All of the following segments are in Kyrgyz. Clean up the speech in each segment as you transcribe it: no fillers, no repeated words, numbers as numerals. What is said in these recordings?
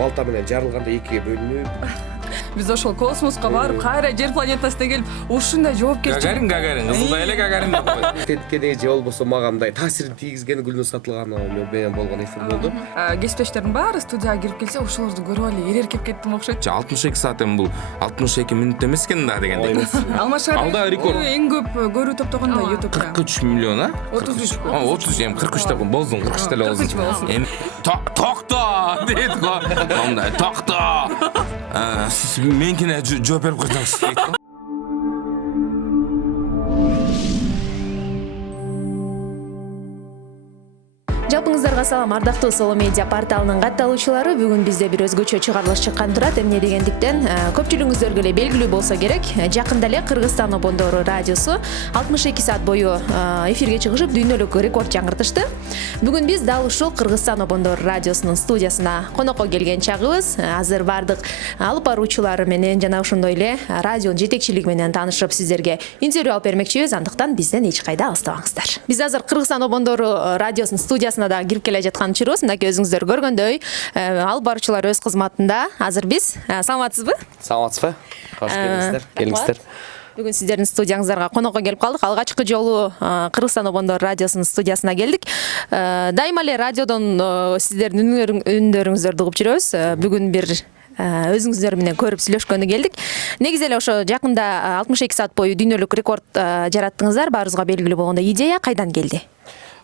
балта менен жарылганда экиге бөлүнүп. Биз ошол космоско барып, кайра жер планетасына келип, ушундай жоопкерчилик. Гагарин, кызылдай эле Гагарин деп койду. Теткени же болбосо мага мындай таасирин тийгизген Гүлнур Сатылганова менен болгон эфир болду. Кесиптештердин баары студияга кирип келсе, ошолорду көрүп алып эреркеп кеттим окшойт. 62 саат эми бул 62 мүнөт эмес экен да дегендей. Алмашар Алда рекорд. эң көп көрүү топтогондо YouTube'да. 43 миллион, а? 33. 30 эми 43 деп боздум, 43 деле болзун. Эми токто дейт го. Мындай токто. Сиз менкине жооп берип койсоңуз дейт го. Жалпыңыздарга салам, ардактуу Соло медиа порталынын катталуучулары. Бүгүн бизде бир өзгөчө чыгарылыш чыккан турат. Эмне дегендиктен, көпчүлүгүңүздөргө эле белгилүү болсо керек, жакында эле Кыргызстан обондору радиосу 62 саат бою эфирге чыгышып, дүйнөлүк рекорд жаңыртышты. Бүгүн биз дал ушул Кыргызстан обондору радиосунун студиясына конокко келген чагыбыз. Азыр бардык алып баруучулары менен жана ошондой эле радионун жетекчилиги менен таанышып, сиздерге интервью алып бермекчибиз. Андыктан бизден эч кайда алыстабаңыздар. Биз азыр Кыргызстан обондору радиосунун студиясына да кирип келе жаткан учурубуз. Мынакей өзүңүздөр көргөндөй, алып баруучулар өз кызматында. Азыр биз, саламатсызбы? Саламатсызбы? Кош келиңиздер. Келиңиздер. Бүгүн сиздердин студияңыздарга конокко келип калдык. Алгачкы жолу Кыргызстан обондору радиосунун студиясына келдик. Дайыма эле радиодон сиздердин үндөрүңүздөрдү угуп жүрөбүз. Бүгүн бир өзүңүздөр менен көрүп сүйлөшкөнү келдик. Негизи эле ошо жакында 62 саат бою дүйнөлүк рекорд жараттыңыздар. Баарыбызга белгилүү болгондой, идея кайдан келди?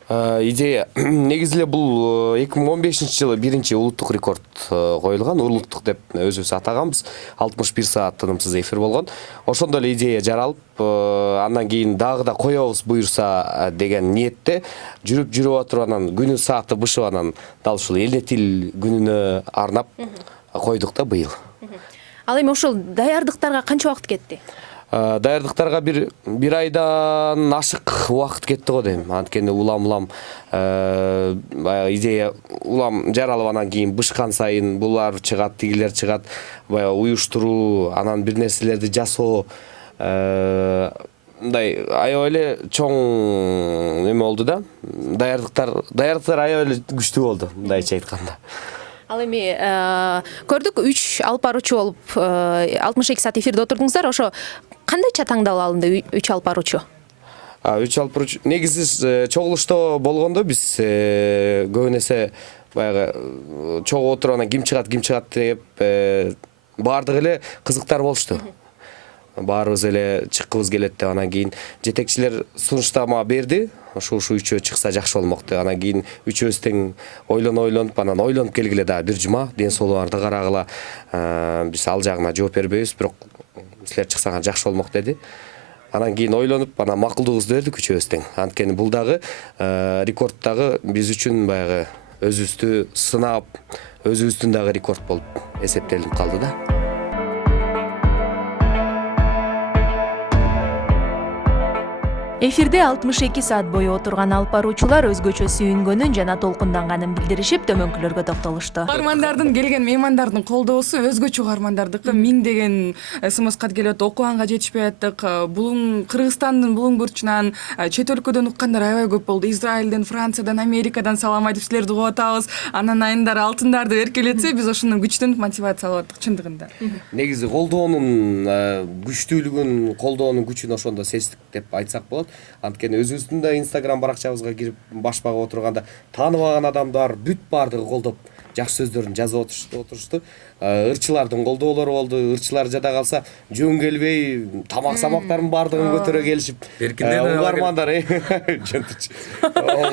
Идея негизи эле бул 2015-жылы биринчи улуттук рекорд коюлган, улуттук деп өзүбүз атаганбыз. 61 саат тынымсыз эфир болгон. Ошондо эле идея жаралып, андан кийин дагы да коебуз буюрса деген ниетте жүрүп отуруп, анан күнү сааты бышып, анан дал ушул эле тил күнүнө арнап койдук да быйыл. Ал эми ушул даярдыктарга канча убакыт кетти? Даярдыктарга бир айдан ашык убакыт кетти го дейм. Анткени улам баягы идея улам жаралып, анан кийин бышкан сайын булар чыгат, тигилер чыгат, баягы уюштуруу, анан бир нерселерди жасоо, мындай аябай эле чоң эме болду да. Даярдыктар аябай эле күчтүү болду, мындайча айтканда. Ал эми көрдүк, 3 алып баруучу болуп 62 саат эфирде отурдуңуздар. Ошо кандайча таңдалып алынды 3 алып баруучу? 3 алып баруучу негизи чогулушта болгондо биз көбүн эсе баягы чогуу отуруп, анан ким чыгат деп баардыгы эле кызыктар болушту. Баарыбыз эле чыккыбыз келет деп, анан кийин жетекчилер сунуштама берди. Ушу үчөө чыкса жакшы болмок деп. Анан кийин үчөөбүз тең ойлонуп, анан ойлонуп келгиле да бир жума ден соолугуңарды карагыла. Биз ал жагына жооп бербейбиз, бирок силер чыксаңар жакшы болмок деди. Анан кийин ойлонуп, анан макулдугубузду бердик үчөөбүз тең. Анткени бул дагы рекорд дагы биз үчүн баягы өзүбүздү сынап, өзүбүздүн дагы рекорд болуп эсептелип калды да. Эфирде 62 саат бою отурган алып баруучулар өзгөчө сүйүнгөнүн жана толкунданганын билдиришип, төмөнкүлөргө токтолушту. Каармандардын келген меймандардын колдоосу өзгөчө каармандардыкы. Миңдеген СМС кат келет, окуганга жетишпей аттык. Булуң Кыргызстандын булуң бурчунан чет өлкөдөн уккандар аябай көп болду. Израилден, Франциядан, Америкадан салам айтып, силерди угуп атабыз. Анан айындар, алтындар деп эркелетсе, биз ошондон күчтөнүп мотивациялап аттык чындыгында. Негизи колдоонун күчтүүлүгүн, колдоонун күчүн ошондо сездик деп айтсак болот. Анткени өзүбүздүн да Instagram баракчабызга кирип башпага отурганда тааныбаган адамдар бүт баардыгы колдоп жакшы сөздөрүн жазып отурушту. Ырчылардын колдоолору болду. Ырчылар жада калса жөн келбей, тамак-самактардын баардыгын көтөрө келишип, угармандар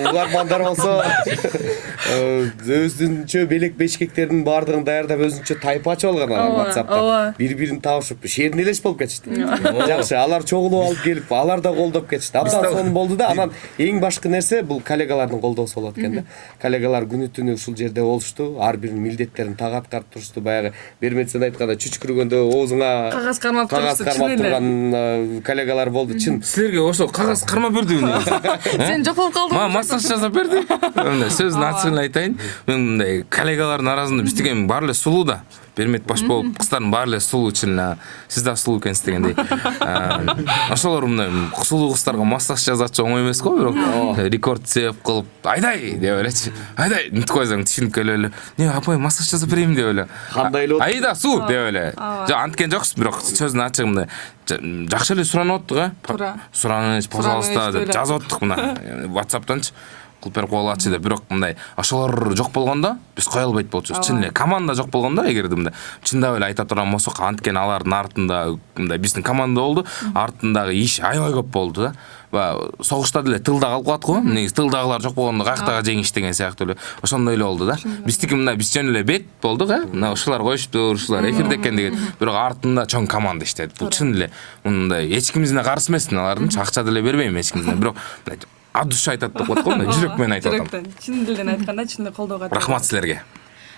угармандар болсо өзүнчө белек бешкектердин баардыгын даярдап өзүнчө тайпа ачып алган WhatsApp'та. Бири-бирин табышып, шеринелеш болуп кетишти. Жакшы, алар чогулуп алып келип, алар да колдоп кетишти. Абдан сонун болду да. Анан эң башкы нерсе бул коллегалардын колдоосу болот экен да. Коллегалар күнү-түнү ушул жерде болушту. Ар биринин милдеттерин так аткарып турушту. Баягы бир медицина айтканда чүчкүргөндө оозуңа кагаз кармап турган коллегалар болду. Чын. Силерге ошо кагаз кармап бердиби? Сен жок болуп калдың. Массаж жасап берди. Сөздүн ачыгын айтайын. Мен мындай коллегалардын арасында биз деген баары эле сулуу да. бермет баш болуп кыздардын баары эле сулуу чын эле сиз да сулуу экенсиз дегендей. Ошолор мындай сулуу кыздарга массаж жасатчу оңой эмес го, бирок рекорд сеп кылып айдай деп элечи. Айдай мынтип койсоң түшүнүп келип эле. Не апай массаж жасап берейин деп эле. Кандай эле Айда суу деп эле. Жок анткен жоксуз, бирок сөздүн ачыгы жакшы эле суранып аттык, Туура. Сураныч, пожалуйста деп жазып аттык мына WhatsApp'танчы. Кылып берип коелачы деп, бирок мындай ошолор жок болгондо биз кое албайт болчубуз. Чын эле команда жок болгондо, эгерде мындай чындап эле айта турган болсок, анткени алардын артында мындай биздин команда болду, артындагы иш аябай көп болду да. Согушта деле тылда калып калат го. Негизи тылдагылар жок болгондо каяктагы жеңиш деген сыяктуу эле ошондой эле болду да. Биздики мына биз жөн эле бет болдук, мына ушулар коюшту, ушулар эфирде экен деген. Бирок артында чоң команда иштеди. Бул чын эле мындай эч кимиздин каршы эмесмин алардын, акча деле бербейм эч кимден. Бирок от души айтат деп коет го, жүрөк менен айтып атам. Жүрөктөн, чын дилден айтканда чын эле колдоого. Рахмат силерге.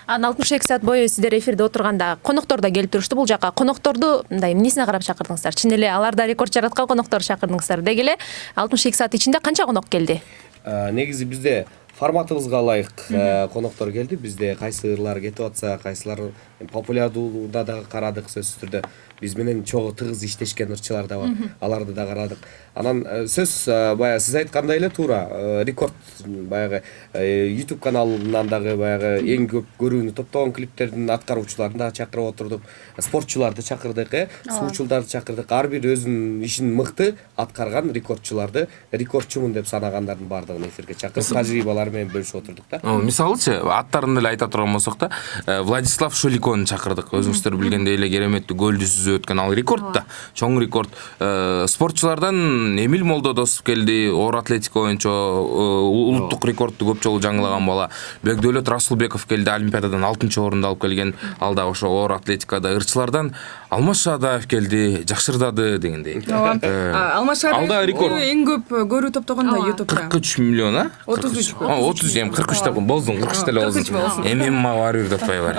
Анан 62 саат бою сиздер эфирде отурганда коноктор да келип турушту бул жака. Конокторду мындай эмнесине карап чакырдыңыздар? Чын эле алар да рекорд жараткан конокторду чакырдыңыздар. Деги эле 62 саат ичинде канча конок келди? Негизи бизде форматыбызга ылайык коноктор келди. Бизде кайсы ырлар кетип атса, кайсылар популярдуулукта да карадык, сөзсүз түрдө. Биз менен чогуу тыгыз иштешкен ырчылар да бар. Аларды да карадык. Анан сөз баягы сиз айткандай эле туура рекорд баягы YouTube каналынан дагы баягы эң көп көрүүнү топтогон клиптердин аткаруучуларын да чакырып отурдук. Спортчуларды чакырдык, суучулдарды чакырдык. Ар бир өзүнүн ишин мыкты аткарган рекордчуларды рекордчумун деп санагандардын баардыгын эфирге чакырып, тажрыйбалары менен бөлүшүп отурдук да. Мисалычы, аттарын деле айта турган болсок да, Владислав Шуликону чакырдык. Өзүңүздөр билгендей эле кереметтүү голдү сүзүп өткөн ал рекорд да, чоң рекорд. Спортчулардан Эмил Молдодосов келди, оор атлетика боюнча улуттук рекордду көп жолу жаңылаган бала. Бекдөлөт Расулбеков келди, олимпиададан 6-орунду алып келген. Ал да ошо оор атлетикада. Ырчылардан Алмаз Шаадаев келди, жакшырдады дегендей. Алмаз Шаадаев эң көп көрүү топтогон да YouTube'да. 43 миллион, 33. 30 эми 43 деп болдун, 43 деле болдун. ММА барыр деп койбайбар.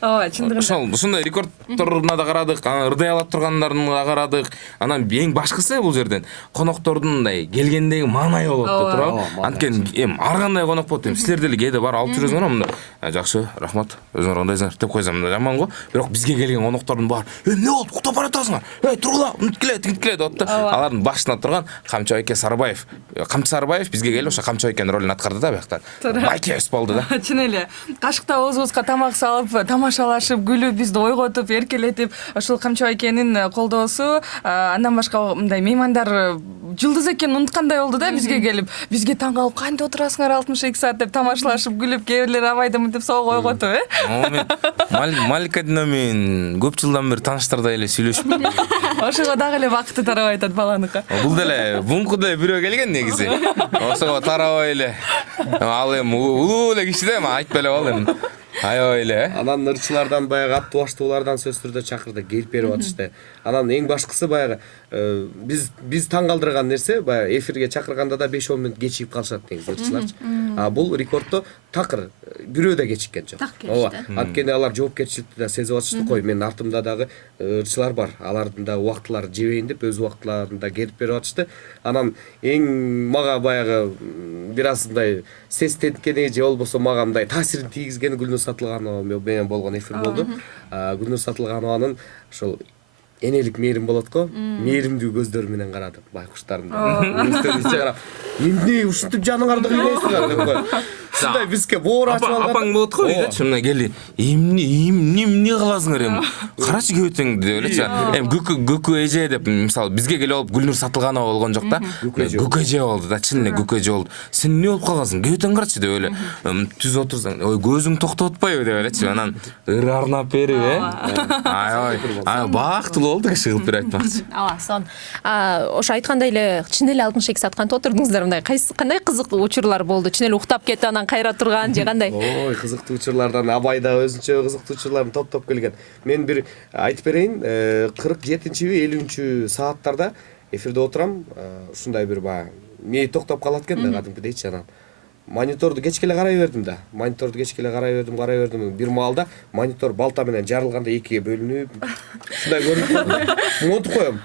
Ооба, чындыгында. Ушундай рекордторуна да карадык, ырдай ала тургандарына да карадык. Анан эң башкысы бул жерден коноктордун мындай келгендеги маанайы болот деп турабы. Анткени эми ар кандай конок болот, эми силер деле кээде бар алып жүрөсүңөр, мында жакшы, рахмат, өзүңөр кандайсыңар деп койсом да жаман го. Бирок бизге келген коноктордун баары, эмне болду, уктап баратасыңар? Тургула, унуткиле, тигиткиле деп атты. Алардын башында турган Камчы Байке Сарыбаев. Камчы Сарыбаев бизге келип ошо Камчы Байкенин ролун аткарды да бияктан. Байкебиз болду да. Чын эле. Кашыкта оозубузга тамак салып, тамашалашып, күлүп, бизди ойготуп, эркелетип, ошол Камчы Байкенин колдоосу, андан башка мындай меймандар жылдыз экенин унуткандай болду да бизге келип. Бизге таң калып, кантип отурасыңар 62 саат деп тамашалашып, күлүп, кээ бирлер абайдымы деп соого ойготуп, Малика менен көп жылдан бери тааныштардай эле сүйлөшүп. Ошого дагы эле бакыты тарабай атат баланыкы. Бул деле бунку деле бирөө келген негизи. Ошого тарабай эле. Ал эми улуу эле киши да, айтпай эле бол эми. Аябай эле. Анан ырчылардан баягы аттуу баштуулардан сөз түрдө чакырды, келип берип атышты. Анан эң башкысы баягы биз таң калтырган нерсе, баягы эфирге чакырганда да 5-10 мүнөт кечигип калышат негизи ырчыларчы. Бул рекордто такыр бирөө да кечиккен жок. Ооба. Анткени алар жоопкерчиликти да сезип атышты. Кой, менин артымда дагы ырчылар бар. Алардын да убактылары жебейин деп өз убактыларында келип берип атышты. Анан эң мага баягы бир аз мындай сестенткени же болбосо мага мындай таасирин тийгизгени Гүлнур Сатылганова менен болгон эфир болду. Гүлнур Сатылганованын ошол энелик мээрим болот го, мээримдүү көздөр менен карадым байкуштарымды. Эмне ушинтип жаныңарды кыйнайсыңар деп кой. Ушундай бизге боор ачып алган. Апаң болот го үйдө, чымна келди. Эмне кыласыңар эми? Карачы кебетеңди деп элечи. Эми көкү эже деп мисалы бизге келип алып Гүлнур Сатылганова болгон жок да. Көкү эже болду да, чын эле көкү эже болду. Сен эмне болуп калгансың? Кебетең карачы деп эле. Түз отурсаң, ой көзүң токтоп атпайбы деп элечи. Анан ыр арнап берип, бактылуу болду киши кылып берип айтмакчы. Сон. Ошо айткандай эле чын эле 62 саат кантип отурдуңуздар, мындай кандай кызык учурлар болду? Чын эле уктап кетип анан кайра турган же кандай? Ой, кызыктуу учурлардан Абай да өзүнчө кызыктуу учурларын топтоп келген. Мен бир айтып берейин, 47-би 50-чү сааттарда эфирде отурам, ушундай бир баягы мээ токтоп калат экен да кадимкидейчи. Анан мониторду кечке эле карай бердим да. Карай бердим. Бир маалда монитор балта менен жарылганда экиге бөлүнүп, ушундай көрүнүп калды. Монтуп коем.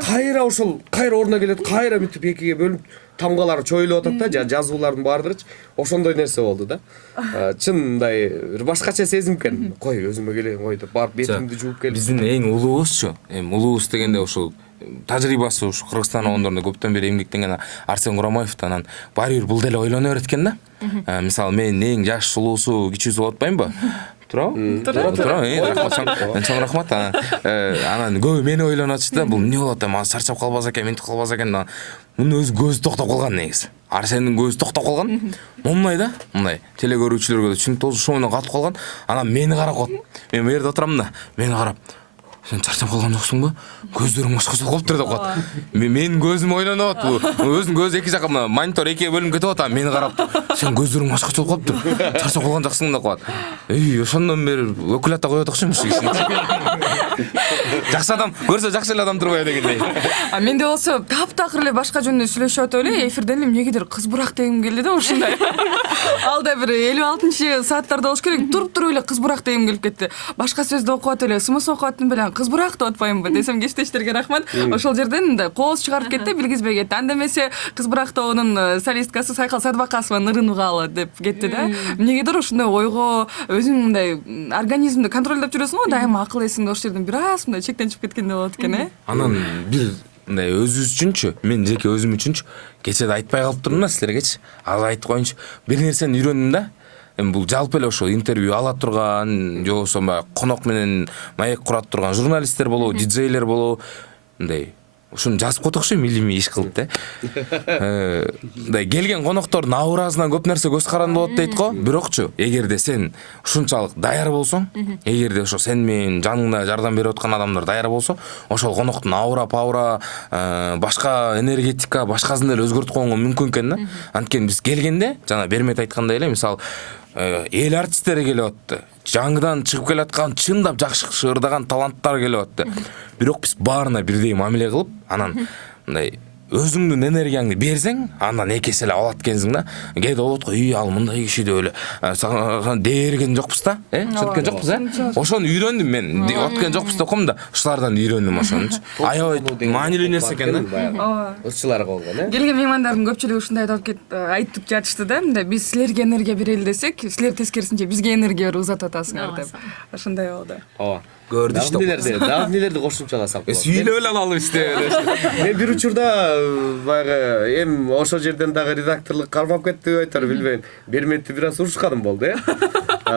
Кайра ордуна келет, кайра мынтип экиге бөлүнүп тамгалары чоюлуп атат да, жазуулардын баардыгычы ошондой нерсе болду да. Чын мындай бир башкача сезимкен. Кой өзүмө келейин кой деп барып бетимди жууп келип. Биздин эң улуубузчу, эми улуубуз дегенде ошол тажрыйбасы ушу Кыргызстан оңдорунда көптөн бери эмгектенген Арсен Курамаевди анан баары бир бул деле ойлоно берет экен да. Мисалы мен эң жаш сулуусу, кичүүсү болуп атпаймынбы? Тура. Чоң рахмат. Анан көбү мени ойлонот да, бул эмне болот, мага чарчап калбаса экен, мынтип калбаса экен. Мунун өзү көзү токтоп калган негизи. Арсендин көзү токтоп калган. Момундай да, мындай теле көрүүчүлөргө да чүнүк толук шоуна катып калган. Анан мени карап коет. Мен бу жерде отурам да, мени карап. Сен чарчап калган жоксуңбу? Көздөрүң башкача болуптур деп коет. Менин көзүм ойлонуп атат. Өзүнүн көзү эки жака монитор экиге бөлүнүп кетип атат. Мени карап, сен көздөрүң башкача болуп калыптыр. Чарчап калган жаксың деп коет. Ошондон бери өкүл ата коет окшоймуш кишини. Жакшы адам, көрсө жакшы эле адам турбайбы дегендей. Менде болсо таптакыр эле башка жөнүндө сүйлөшүп атып эле, эфирден эмнегедир кыз бурак дегим келди да ушундай. Алда бир 56-сааттарда болуш керек, туруп эле кыз бурак дегим келип кетти. Башка сөздү окуп атып эле, смысл окуп аттым беле, кыз бурак деп атпаймынбы десем, кесиптештерге рахмат. Ошол жерден мындай кооз чыгарып кетти, билгизбей кетти. Анда эмесе кыз бурак тобунун солисткасы Сайкал Садыбакасова нырынгаалы деп кетти да. Эмнегедир ошондой ойго өзүң мындай организмди контролдоп жүрөсүң го, дайыма акыл эсиңде ошол жерден бир аз мындай чектен чыгып кеткендей болот экен, Анан бир мындай өзүбүз үчүнчү, мен жеке өзүм үчүнчү кечеде айтпай калыптырмын да силергечи. Азыр айтып коеюнчу. Бир нерсени үйрөндүм да. Эми бул жалпы эле ошо интервью ала турган, же болбосо конок менен маек кура турган журналисттер болобу, диджейлер болобу, мындай ушуну жазып коет окшойм, илимий иш кылып да. Мындай келген коноктордун ауразынан көп нерсе көз каранды болот дейт го. Бирокчу, эгерде сен ушунчалык даяр болсоң, эгерде ошо сен менен жаныңда жардам берип аткан адамдар даяр болсо, ошол коноктун аура, башка энергетика, башкасын деле өзгөртүп койгонго мүмкүн экен да. Анткени биз келгенде, жана Бермет айткандай эле, мисалы, эл артисттери келип атты. Жаңыдан чыгып келаткан чындап жакшы ырдаган таланттар келип атты. Бирок биз баарына бирдей мамиле кылып, анан мындай өзүңдүн энергияңды берсең, андан экеси эле алат экенсиң да. Кээде болот го, ал мындай киши деп эле сага дээрген жокпуз да, түшүнүккен жокпуз, Ошону үйрөндүм мен. Өткөн жокпуз деп койм да, ушулардан үйрөндүм ошонучу. Аябай маанилүү нерсе экен да. Ырчылар болгон, Келген меймандардын көпчүлүгү ушундай айтып жатышты да, мындай биз силерге энергия берели десек, силер тескерисинче бизге энергия берип узатып атасыңар деп. Ошондой болду. Ооба. Көрдү иште. Дагы нелерди кошумча алсак болот. Сүйлөп эле алалы иште. Мен бир учурда баягы эми ошол жерден дагы редакторлук кармап кетти деп айтор билбейм. Берметти бир аз урушканым болду,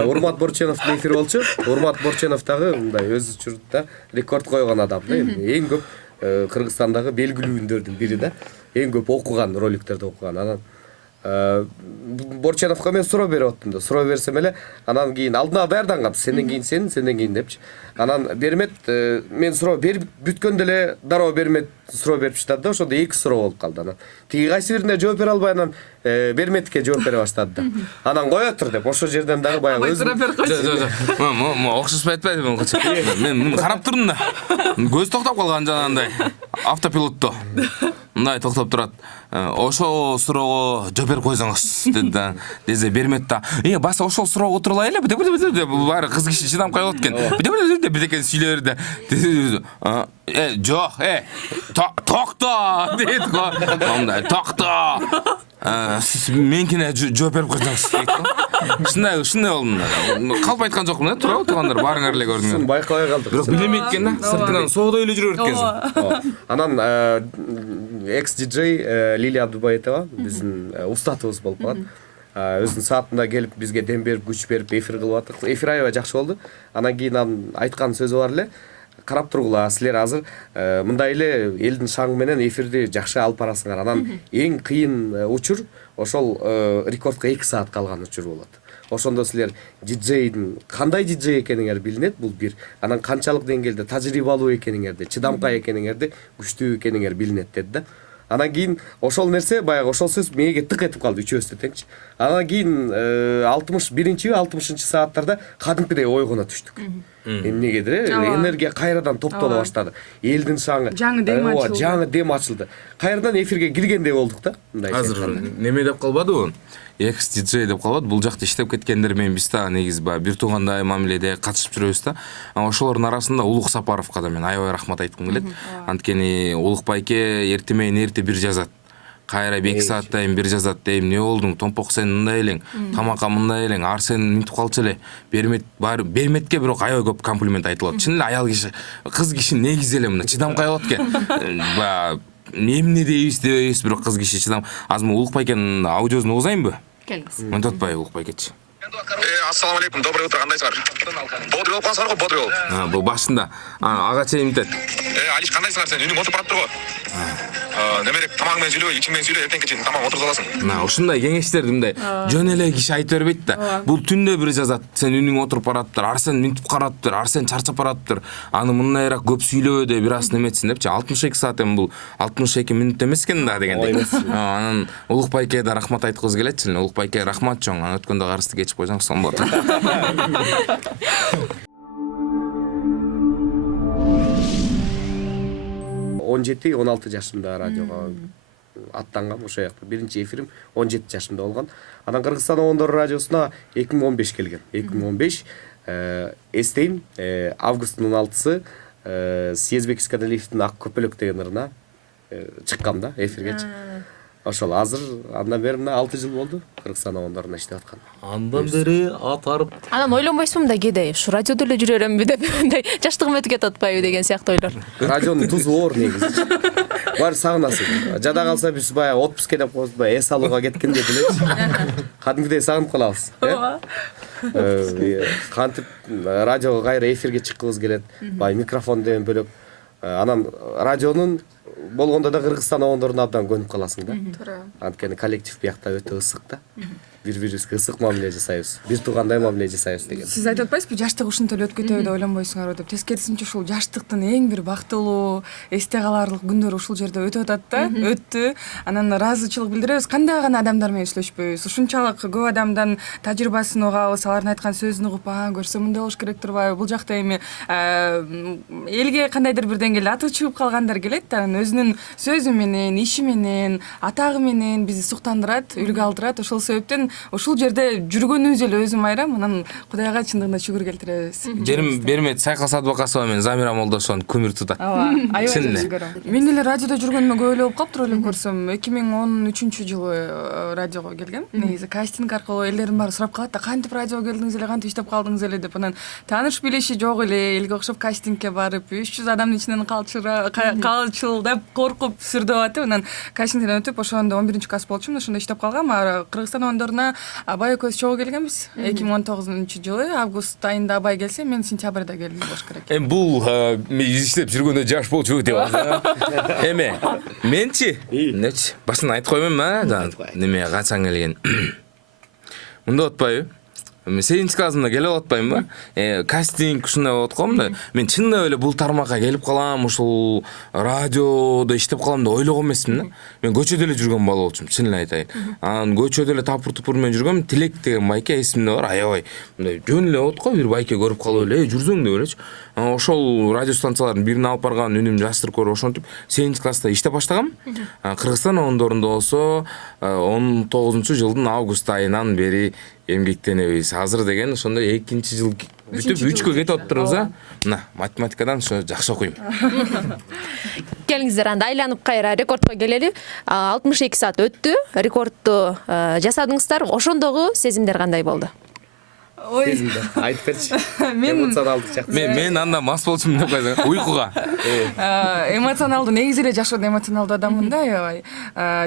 Урмат Борченовдун эфири болчу. Урмат Борченов дагы мындай өз учурда рекорд койгон адам да. Эң көп Кыргызстандагы белгилүү үндөрдүн бири да. Эң көп окуган, роликтерди окуган. Анан Борченовго мен суроо берип аттым да. Суроо берсем эле, анан кийин алдына даярданган. Сенден кийин сен, сенден кийин депчи. Анан Бермет мен суроо берип бүткөндө эле дароо Бермет суроо берип чыктады да, ошондо эки суроо болуп калды. Анан тиги кайсы бирине жооп бере албай, анан Берметке жооп бере баштады да. Анан кое тур деп, ошол жерден дагы баягы Жок, окшошпай атпайбы мен карап турдум да. Көз токтоп калган жанагындай автопилотто. Мындай токтоп турат. Ошол суроого жооп берип койсоңуз деди да. Десе Бермет да, баса ошол суроого отурулай эле, деп баары кыз киши чыдамай калып экен. Деп бирдекен сүйлөй берди. Жок, токто дейт го. Мындай токто. Менкине жооп берип койсоңуз дейт го. Ушундай болду. Калп айткан жокмун да, туурабы туугандар, баарыңар эле көрдүңөр. Байкабай калдык. Бирок билбейт экен да, сыртынан соодой эле жүрө берет экенсиң. Анан экс-диджей Лилия Абдубаетова биздин устатыбыз болуп калат. Өзүнүн саатында келип бизге дем берип, күч берип эфир кылып аттык. Эфир аябай жакшы болду. Анан кийин айткан сөзү бар эле. Карап тургула, силер азыр мындай эле элдин шаңы менен эфирди жакшы алып барасыңар. Анан эң кыйын учур ошол рекордко 2 саат калган учур болот. Ошондо силер диджейдин кандай диджей экениңер билинет, бул бир. Анан канчалык деңгээлде тажрыйбалуу экениңерди, чыдамкай экениңерди, күчтүү экениңер билинет деди да. Анан кийин ошол нерсе баягы ошол сөз мээге тык этип калды үчөөбүздө теңчи. Анан кийин 61-60 сааттарда кадимкидей ойгоно түштүк. Эмнегедир энергия кайрадан топтоло баштады. Элдин шаңы жаңы дем ачылды. Жаңы дем ачылды. Кайрадан эфирге киргендей болдук да. Азыр неме деп калбадыбы? Экс-диджей деп калат. Бул жакта иштеп кеткендер менен биз да негизи бир туугандай мамиледе катышып жүрөбүз да. Ошолордун арасында Улук Сапаровго да мен аябай рахмат айткым келет. Анткени Улук байке эрте менен эрте бир жазат. кайра 2 сааттайын бир жазат дейм, не болдуң, томпок сен мындай элең, тамакка мындай элең, Арсен минтип калчу эле. Берметке бирок аябай көп комплимент айтылат. Чын эле аял киши, кыз киши негизи эле мына чыдамкай болот экен. Эмне дейбиз дебейбиз, бирок кыз киши чыдам. Азыр Улукбай экен аудиозун угузайынбы? Келиңиз. Мынтип атпайбы Улукбай кетчи. Ассаламу алейкум, доброе утро, кандайсыңар? Бодрый болуп калсаңар го, бодрый бол. Бул башында ага чейин мынтет. Алиш, кандайсыңар сен? Үнүң отуруп барып турго. Немерек тамагың менен сүйлөбөй, ичиң менен сүйлө, эртеңки чейин тамак отуруп аласың. Ушундай кеңештерди мындай жөн эле киши айтып бербейт да. Бул түндө бир жазат, сен үнүң отуруп бараптыр, Арсен минтип караптыр, Арсен чарчап бараптыр. Аны мындайраак көп сүйлөбө деп бир аз неметсин депчи. 62 саат эми бул 62 минут эмес экен да дегендей. Анан Улукбайке да рахмат айткыбыз келетчи. Улукбайке рахмат чоң. Аны өткөндө карысты кечип койсоң сон болот. 17-16 жашымда радиого аттангам, ошо жакта биринчи эфирим 17 жашымда болгон. Анан Кыргызстан Оондору радиосуна 2015 келген. 2015 эстейм, августтун 16-сы Съездбек Искадалиевдин Ак көпөлөк деген ырына чыккам да эфиргечи. Ошол азыр андан бери 6 жыл болду Кыргызстан Оондоруна иштеп аткан. Андан бери ат арып. Анан ойлонбойсуңбу да кээде ушу радиодо эле жүрөрөмбү деп мындай жаштыгым өтүп кетип атпайбы деген сыяктуу ойлор. Радионун тузу оор негизи. Баары сагынасың. Жада калса биз баягы отпуск деп коебуз, баягы эс алууга кеткенде делечи. Кадимгидей сагынып калабыз. Кантип радиого кайра эфирге чыккыбыз келет. Баягы микрофон деген бөлөк. Анан радионун болгондо да Кыргызстан Оондоруна абдан көнүп каласың да. Туура. Анткени коллектив биякта өтө ысык да. Бири-бирибизге ысык мамиле жасайбыз. Бир туугандай мамиле жасайбыз деген. Сиз айтып атпайсызбы, жаштык ушинтип эле өтүп кетөбү деп ойлонбойсуңарбы деп. Тескерисинче ушул жаштыктын эң бир бактылуу, эсте калаарлык күндөр ушул жерде өтүп атат да, өттү. Анан ыраазычылык билдиребиз. Кандай гана адамдар менен сүйлөшпөйбүз. Ушунчалык көп адамдан тажрыйбасын угабыз, алардын айткан сөзүн угуп, көрсө мындай болуш керек турбайбы? Бул жакта эми элге кандайдыр бир деңгээлде аты чыгып калгандар келет да, өзүнүн сөзү менен, иши менен, атагы менен бизди суктандырат, үлгү алдырат. Ошол себептен ушул жерде жүргөнүбүз эле өзүм айрам. Анан Кудайга чындыгында шүгүр келтиребиз. Жерим бермейт, Сайкал Садыбакасова менен Замира Молдошовун күмүр тутат. Аябай жакшы көрөм. Мен эле радиодо жүргөнүмө көп эле болуп калыптыр, ойлоп көрсөм. 2013-жылы радиого келгем. Негизи кастинг аркылуу элдердин баары сурап калат да, кантип радиого келдиңиз эле, кантип иштеп калдыңыз эле деп. Анан тааныш билиши жок эле, элге окшоп кастингке барып, 300 адамдын ичинен калчылдап, коркуп сүрдөп атып, анан кастингден өтүп, ошондо 11-класс болчумун, ошондо иштеп калгам. Кыргызстан Оондоруна Абай экөөбүз чогуу келгенбиз. 2019-жылы август айында Абай келсе, мен сентябрда келдим болуш керек. Эми бул иштеп жүргөндө жаш болчу деп атат. Эми менчи, нечи башынан айтып коймойм, неме качан келген. Мында атпайбы? Мен 8-классымда келип атпаймынбы? Кастинг ушундай болот го мындай. Мен чындап эле бул тармакка келип калам, ушул радиодо иштеп калам деп ойлогон эмесмин да. Мен көчөдө эле жүргөн бала болчумун, чын эле айтайын. Анан көчөдө эле тапыр-тупур менен жүргөм. Тилек деген байке эсимде бар, аябай мындай жөн эле болот го, бир байке көрүп калып эле, жүрсөң деп элечи. Ошол радио станциялардын бирин алып барган, үнүмдү жаштырып көрүп ошентип 8-класста иштеп баштагам. Кыргызстан Оондорунда болсо 19-жылдын август айынан бери эмгектенебиз. Азыр деген ошондой 2-жыл бүтүп 3кө кетип атырбыз а. Мына математикадан ошо жакшы окуйм. Келиңиздер, анда айланып кайра рекордко келели. 62 саат өттү. Рекордду жасадыңыздар. Ошондогу сезимдер кандай болду? Ой, Айтып берчи. мен Эмоционалдык жакты. Мен анда мас болчумун деп койсоң, уйкуга. эмоционалдуу, негизи эле жаш эмоционалдуу адаммын да, аябай.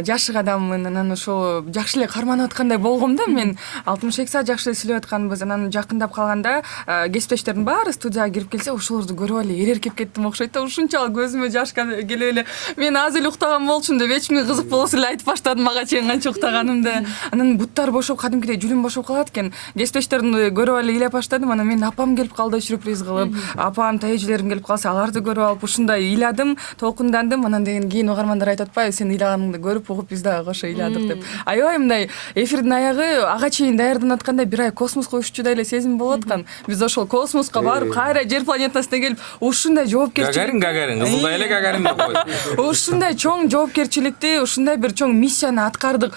Жашык адаммын, анан ошо жакшы эле карманып аткандай болгом да. Мен 62 саат жакшы эле сүйлөп атканбыз. Анан жакындап калганда кесиптештердин баары студияга кирип келсе, ошолорду көрүп эле эреркеп кеттим окшойт да. Ушунчалык көзүмө жаш келип эле, мен аз эле уктаган болчумун деп эч кимге кызык болосу эле айтып баштадым, мага чейин канча уктаганымды. Анан буттар бошоп, кадимкидей жүлүм бошоп калат экен. Кесиптештердин көрүп эле ыйлап баштадым. Анан мен апам келип калды, сюрприз кылып. Апам, тайжелерим келип калса, аларды көрүп алып, ушундай ыйладым, толкундандым. Анан деген кийин угармандар айтып атпайбы, сен ыйлаганыңды көрүп угуп биз дагы кошо ыйладык деп. Аябай мындай эфирдин аягы ага чейин даярданып аткандай бир ай космоско уччудай эле сезим болуп аткан. Биз ошол космоска барып, кайра жер планетасына келип, ушундай жоопкерчилик. Гагарин, кызылдай эле Гагарин деп кой. Ушундай чоң жоопкерчиликти, ушундай бир чоң миссияны аткардык.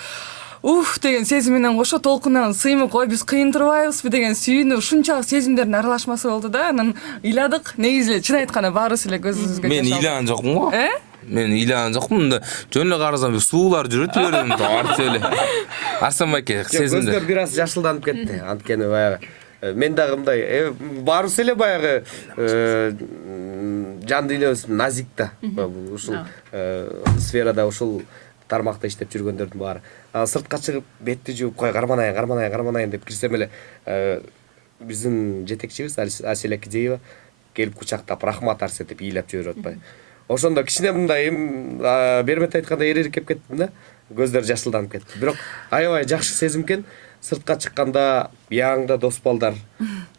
Деген сезим менен кошо толкундан сыймык, ой биз кыйын турбайбызбы деген сүйүнүү, ушунчалык сезимдердин аралашмасы болду да. Анан ыйладык. Негизи эле чын айтканда баарыбыз эле көзүбүзгө жаш. Мен ыйлаган жокмун го. Мен ыйлаган жокмун, мында жөн эле карасам суулар жүрөт бердим, артып эле. Арсан байке сезимде. Көздөр бир аз жашылданып кетти. Анткени баягы мен дагы мындай баарыбыз эле баягы жан дүйнөбүз назик да. Ушул сферада ушул тармакта иштеп жүргөндөрдүн баары. Сыртка чыгып бетти жууп кой карманайын деп кирсем эле биздин жетекчибиз Аселя Кидеева келип кучактап рахмат Арсе деп ыйлап жиберип атпайбы. Ошондо кичине мындай бермет айтканда эреркеп кеттим да. Көздөр жашылданып кетти. Бирок аябай жакшы сезим экен. Сыртка чыкканда бияңда дос балдар,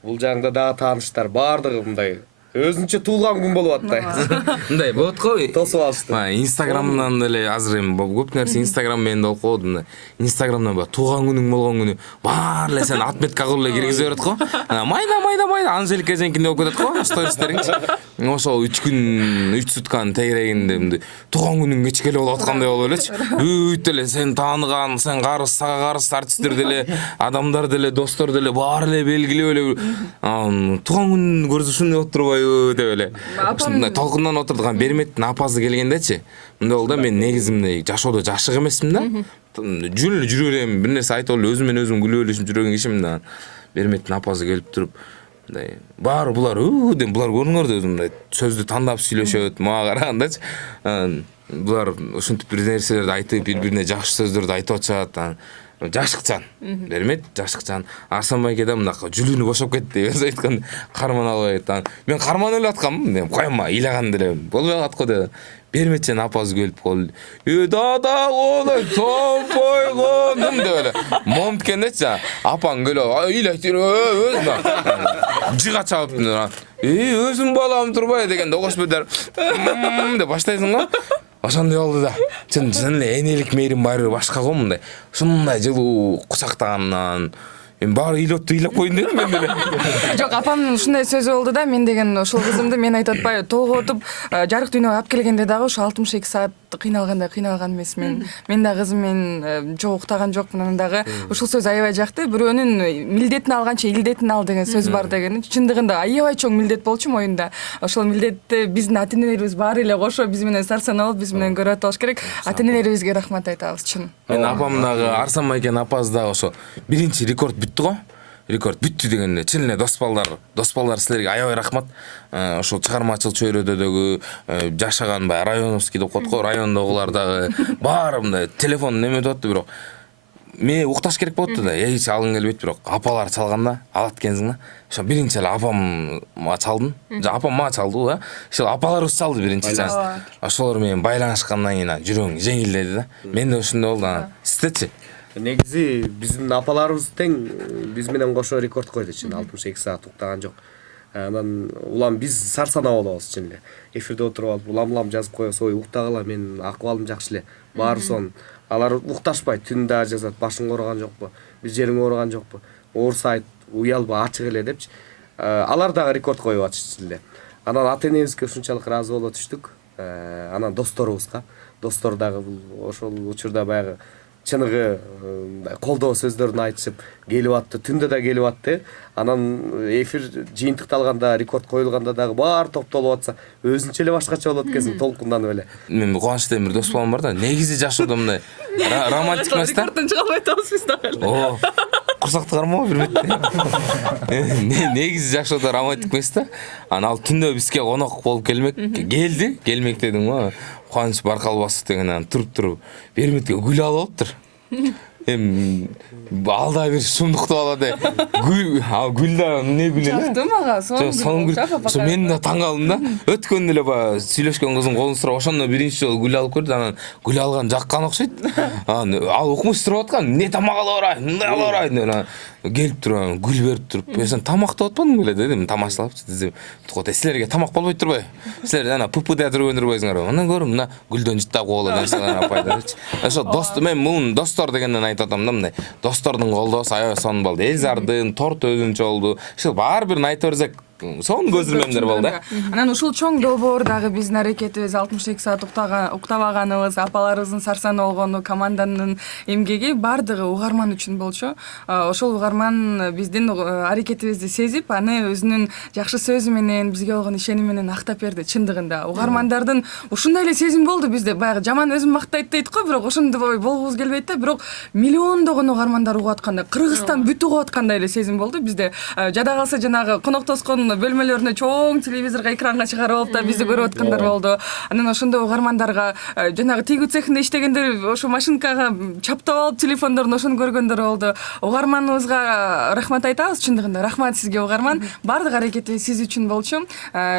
бул жагында дагы тааныштар баардыгы мындай өзүнчө туулган күн болуп атты. Мындай болот го. Тосуп алышты. Инстаграмдан эле азыр эми көп нерсе Инстаграм менде болуп калды. Инстаграмдан туган күнүң болгон күнү баары эле сен отметка кылып эле киргизе берет го. Майда Анжелика эженкин деп кетет го. Сториңчи. Ошо 3 күн 3 сутканын тегерегинде туган күнүң кечке эле болуп аткандай болуп элечи. Бүт эле сен тааныган, сен карыз, сага карыз артисттер деле, адамдар деле, достор деле баары эле белгилеп эле туган күн көрсө ушундай болуп турбайбы деп эле. Ушундай толкундан отурдуган Берметтин апасы келгендечи. Мындай болду да, мен негизимде жашоодо жашык эмесмин да. Жүн жүрө берем, бир нерсе айтып эле өзүм менен өзүм күлүп эле жүргөн кишимин да. Берметтин апасы келип туруп мындай баары булар деп булар көрүңөр деп мындай сөздү тандап сүйлөшөт мага карагандачы. Булар ушинтип бир нерселерди айтып, бири-бирине жакшы сөздөрдү айтып атышат. Жашыкчан. Бермет жашыкчан. Арсан байке да мынакы жүлүнү бошоп кетти. Өзү айткан карман албай. Мен карман эле аткам. Мен койма, ыйлаган деле. Болбой атко деп. Берметчен апасы келип калды. Дада олай томпойгондум деп эле. Момткендечи. Апаң келип, ыйлайт өзүнө. Жыга чабып өзүм балам турбай дегенде окошпойдур. Деп баштайсың го. Ошондой болду да. Чын эле энелик мейрим баары башка го мындай. Ушундай жылуу кучактагандан мен баары ыйлап коюн дедим мен деле. Жок, апамдын ушундай сөзү болду да, мен деген ошол кызымды мен айтып атпайбы, толготуп жарык дүйнөгө алып келгенде дагы ошо 62 саат кыйналган эмесмин. Мен да кызым менен жок уктаган жокмун, анан дагы ушул сөз аябай жакты. Бирөөнүн милдетин алганча илдетин ал деген сөз бар деген. Чындыгында аябай чоң милдет болчу моюнда. Ошол милдетти биздин ата-энелерибиз баары эле кошо биз менен сарсана болуп, биз менен көрүп атыш керек. Ата-энелерибизге рахмат айтабыз, чын. Мен апам дагы, Арсан байкенин апасы дагы ошо биринчи рекорд бүттү го. Рекорд бүттү дегенде чын эле дос балдар силерге аябай рахмат. Ошол чыгармачыл чөйрөдөгү жашаган бай Районовский деп коет го, райондогулар дагы баары мындай телефон неметип атты, бирок мен укташ керек болуп атты да. Эч алгың келбейт, бирок апалар чалганда алат экенсиң да. Ошо биринчи эле апам мага чалдым. Апам мага чалды го, ошол апаларыбыз чалды биринчи. Ошолор менен байланышкандан кийин жүрөгүм жеңилдеди да. Мен да ошондой болду. Сиздечи? Негизи биздин апаларыбыз тең биз менен кошо рекорд койду чын, 62 саат уктаган жок. Анан улам биз сарсана болобуз чын эле. Эфирде отуруп алып улам жазып коебуз, ой уктагыла, мен акыбалым жакшы эле. Баары сон. Алар укташпайт, түн да жазат, башың ооруган жокпу, бир жериң ооруган жокпу, оорса айт, уялбы, ачык эле депчи. Алар дагы рекорд коюп атышты эле. Анан ата-энебизге ушунчалык ыраазы боло түштүк. Анан досторубузга, достор дагы ошол учурда баягы чыныгы колдоо сөздөрүн айтышып келип атты, түндө да келип атты. Анан эфир жыйынтыкталганда, рекорд коюлганда дагы баары топтолуп атса, өзүнчө эле башкача болот экенсиң, толкунданып эле. Мен кубанычтуу бир дос балам бар да, негизи жашоодо мындай романтик эмес да. Рекордтон чыга албай атабыз биз дагы. Курсакты кармоо Бермет. Негизи жашоодо романтик эмес да. Анан ал түндө бизге конок болуп келмек дедим го. Кубаныч Баркалбасов деген туруп Берметке гүл алып алыптыр. Алда бир сумдукту алады. Гүл да эмне гүл эле? Жакты мага, сонун гүл. Мен да таң калдым да. Өткөн эле баягы сүйлөшкөн кыздын колун сурап, ошондо биринчи жолу гүл алып көрдү. Анан гүл алган жаккан окшойт. Ал укмуш туруп аткан, эмне тамак алып барайын, мындай алып барайын деп келип туруп, гүл берип туруп, сен тамак деп атпадың беле дедим, тамашалапчы десем. Силерге тамак болбойт турбайбы? Силер ана ППД жүргөндөр, анан көрүм мына гүлдөн жыттап коолу десең апайда. Ошо достор, мен мун достор дегенден айтып атам да, мындай достордун колдоосу аябай сонун болду. Элзардын торт өзүнчө болду. Ошо баары бирин айта берсек сонун көзүрмемдер болду. Анан ушул чоң долбоор дагы биздин аракетибиз 62 саат уктабаганыбыз, апаларыбыздын сарсаны болгону, команданын эмгеги бардыгы угарман үчүн болчу. Ошол угарман биздин аракетибизди сезип, аны өзүнүн жакшы сөзү менен, бизге болгон ишеними менен актап берди чындыгында. Угармандардын ушундай эле сезим болду bizde. Баягы жаман өзүм мактайт дейт го, бирок ошондой болгубуз келбейт да, бирок миллиондогон угармандар угуп аткандай, Кыргызстан бүт угуп аткандай эле сезим болду bizde. Жада калса жанагы коноктоскон бөлмөлөрүнө чоң телевизорго, экранга чыгарып алып да бизди көрүп аткандар болду. Анан ошондой угармандарга жанагы тигүү цехинде иштегендер ошо машинкага чаптап алып телефондорун ошону көргөндөр болду. Угарманыбызга рахмат айтабыз чындыгында. Рахмат сизге угарман. Бардык аракетибиз сиз үчүн болчу.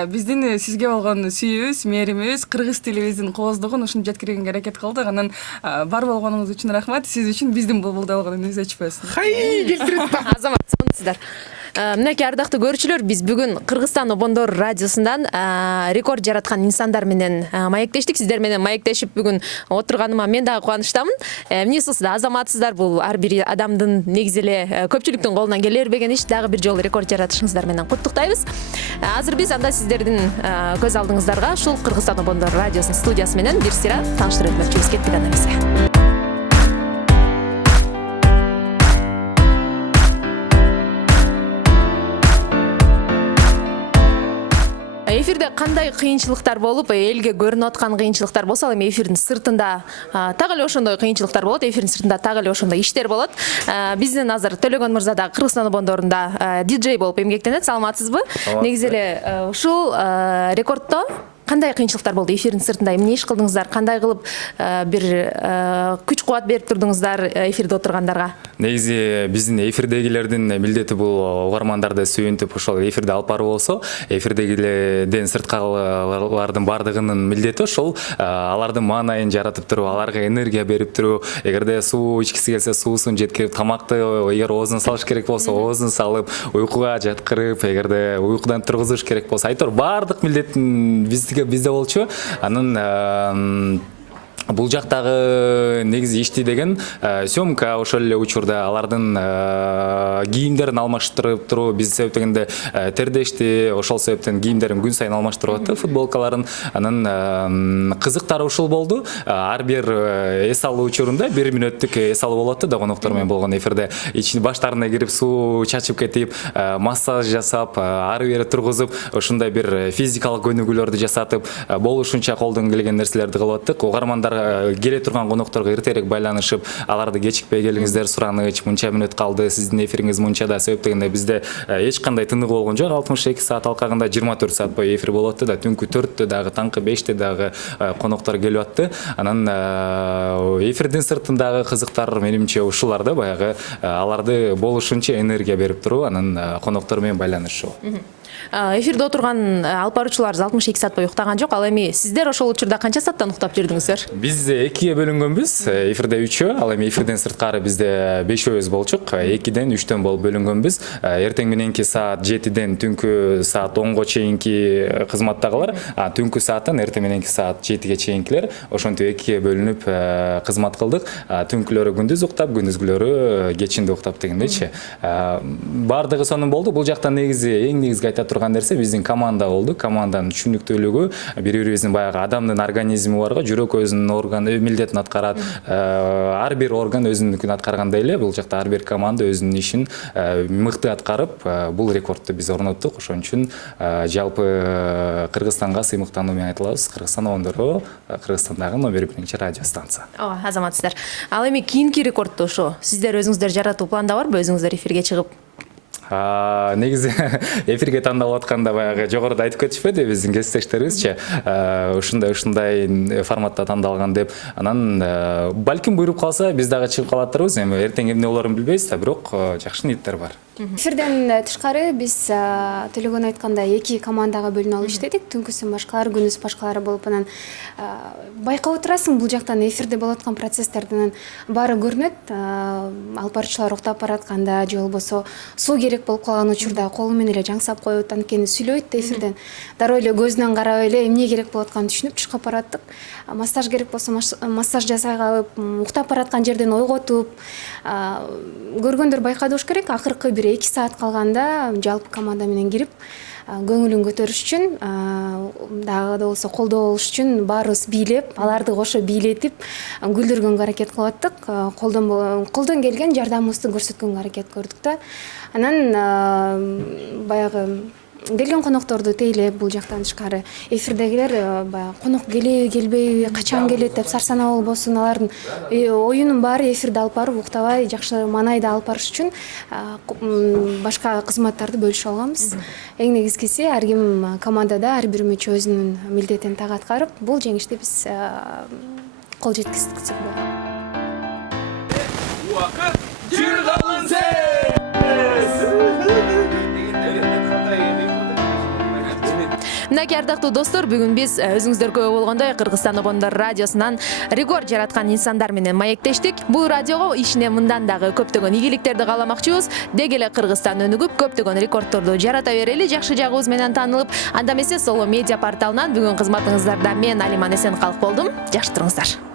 Биздин сизге болгон сүйүүбүз, мээримибиз, кыргыз тилибиздин кооздугун ушуну жеткиргенге аракет кылдык. Анан бар болгонуңуз үчүн рахмат. Сиз үчүн биздин булбулда болгонуңуз өчпөсүн. Хай, келтирип Азамат, сонунсуздар. Мынакей ардактуу көрүүчүлөр, биз бүгүн Кыргызстан Обондор радиосундан рекорд жараткан инсандар менен маектештик. Сиздер менен маектешип бүгүн отурганыма мен дагы кубанычтамын. Эмнеси сиздер азаматсыздар, бул ар бир адамдын негизи эле көпчүлүктүн колунан келе бербеген иш. Дагы бир жолу рекорд жаратышыңыздар менен куттуктайбыз. Азыр биз анда сиздердин көз алдыңыздарга ушул Кыргызстан Обондор радиосунун студиясы менен бир сыйра тааныштырып өтмөкчүбүз. Кеттик анда биз. Эфирде кандай кыйынчылыктар болуп, элге көрүнүп аткан кыйынчылыктар болсо, ал эми эфирдин сыртында так эле ошондой кыйынчылыктар болот, эфирдин сыртында так эле ошондой иштер болот. Биздин азыр Төлөгөн мырза да Кыргызстан Обондорунда диджей болуп эмгектенет. Саламатсызбы? Негизи эле ушул рекордто кандай кыйынчылыктар болду эфирдин сыртында? Эмне иш кылдыңыздар? Кандай кылып бир күч кубат берип турдуңуздар эфирде отургандарга? Негизи биздин эфирдегилердин милдети бул угармандарды сүйүнтүп ошол эфирде алып баруу болсо, эфирдегилерден сырткалардын бардыгынын милдети ошол алардын маанайын жаратып туруп, аларга энергия берип туруп, эгерде суу ичкиси келсе суусун жеткирип, тамакты эгер оозуна салыш керек болсо оозун салып, уйкуга жаткырып, эгерде уйкудан тургузуш керек болсо, айтор бардык милдеттин bizde болчу. Анын бул жактагы негизи ишти деген съемка ошол эле учурда алардын кийимдерин алмаштырып туруу, биз себептегенде тердешти, ошол себептен кийимдерин күн сайын алмаштырып атты, футболкаларын. Анын кызыктары ушул болду. Ар бир эс алуу учурунда 1 мүнөттүк эс алуу болот да, коноктор менен болгон эфирде баштарына кирип суу чачып кетип, массаж жасап, ары бери тургузуп, ушундай бир физикалык көнүгүүлөрдү жасатып, болушунча колдон келген нерселерди кылып аттык. Угармандар келе турган конокторго эртерээк байланышып, аларды кечикпей келиңиздер, сураныч, мынча мүнөт калды, сиздин эфириңиз мынчада, себептегенде bizde эч кандай тыныгы болгон жок. 62 саат алкагында 24 саат бою эфир болуп атты да, түнкү 4-тө дагы, таңкы 5-те дагы коноктор келип атты. Анан эфирдин сыртындагы кызыктар менимче ушулар да, баягы аларды болушунча энергия берип туруу, анан коноктор менен байланышуу. Эфирде отурган алып баруучулар 62 саат бою уктаган жок. Ал эми сиздер ошол учурда канча сааттан уктап жүрдүңүздөр? Биз 2ге бөлүнгөнбүз. Эфирде 3-өө, ал эми эфирден сырткары бизде 5-өөбүз болчук. 2ден 3төн болуп бөлүнгөнбүз. Эртең мененки саат 7ден түнкү саат 10го чейинки кызматтагылар, түнкү сааттан эртең мененки саат 7ге чейинкилер ошентип 2ге бөлүнүп кызмат кылдык. Түнкүлөрү күндүз уктап, күндүзгүлөрү кечинде уктап дегендейчи. Бардыгы сонун болду. Бул жакта негизи эң негизги айта турган нерсе биздин команда болду. Команданын түшүнүктүүлүгү, бири-бирибиздин баягы адамдын организми барга, жүрөк өзүнүн органы милдетин аткарат. Ар бир орган өзүнүкүн аткаргандай эле, бул жакта ар бир команда өзүнүн ишин мыкты аткарып, бул рекордту биз орноттук. Ошон үчүн жалпы Кыргызстанга сыймыктануу менен айтылабыз. Кыргызстан Обондору Кыргызстандагы номер 1 радио станция. Азаматсыздар. Ал эми кийинки рекордту ошо сиздер өзүңүздөр жаратуу планда барбы, өзүңүздөр эфирге чыгып? Негизи эфирге тандалып атканда баягы жогоруда айтып кетишпеди биздин кесиптештерибизчи, ушундай форматта тандалган деп. Анан балким буйруп калса биз дагы чыгып калаттырбыз. Эми эртең эмне болорун билбейбиз да, бирок жакшы ниеттер бар. Эфирден тышкары биз Төлөгөн айткандай 2 командага бөлүнүп алып иштедик. Түнкүсүн башкалары, күндүз башкалары болуп, анан байкап отурасың, бул жактан эфирде болуп аткан процесстердин баары көрүнөт. Алып баруучулар уктап баратканда же болбосо суу керек болуп калган учурда колу менен эле жаңсап коет, анткени сүйлөйт да эфирден. Дароо эле көзүнөн карап эле эмне керек болуп атканын түшүнүп чыгып бараттык. Массаж керек болсо массаж жасай калып, уктап бараткан жерден ойготуп, көргөндөр байкадыш керек. Акыркы бир 2 саат калганда жалпы команда менен кирип көңүлүн көтөрүш үчүн дагы да болсо колдоо болуш үчүн баарыбыз бийлеп, аларды кошо бийлетип күлдүргөнгө аракет кылып аттык. Колдон келген жардамыбызды көрсөткөнгө аракет көрдүк да. Анан баягы келген конокторду тейлеп, бул жактан тышкары эфирдегилер баягы конок келеби, келбейби, качан келет деп сарсанаа болбосун, алардын оюнун баары эфирде алып барып, уктабай жакшы маанайда алып барыш үчүн башка кызматтарды бөлүшүп алганбыз. Эң негизгиси ар ким командада ар бир мүчө өзүнүн милдетин так аткарып, бул жеңишти биз кол жеткиздик десек болот. Мынакей ардактуу достор, бүгүн биз өзүңүздөр күбө болгондой Кыргызстан Обондор радиосунан рекорд жараткан инсандар менен маектештик. Бул радиого ишине мындан дагы көптөгөн ийгиликтерди кааламакчыбыз. Деги эле Кыргызстан өнүгүп, көптөгөн рекордторду жарата берели, жакшы жагыбыз менен таанылып. Анда эмесе Solo Media порталынан бүгүн кызматыңыздарда мен Алиман Эсенкалк болдум. Жакшы туруңуздар.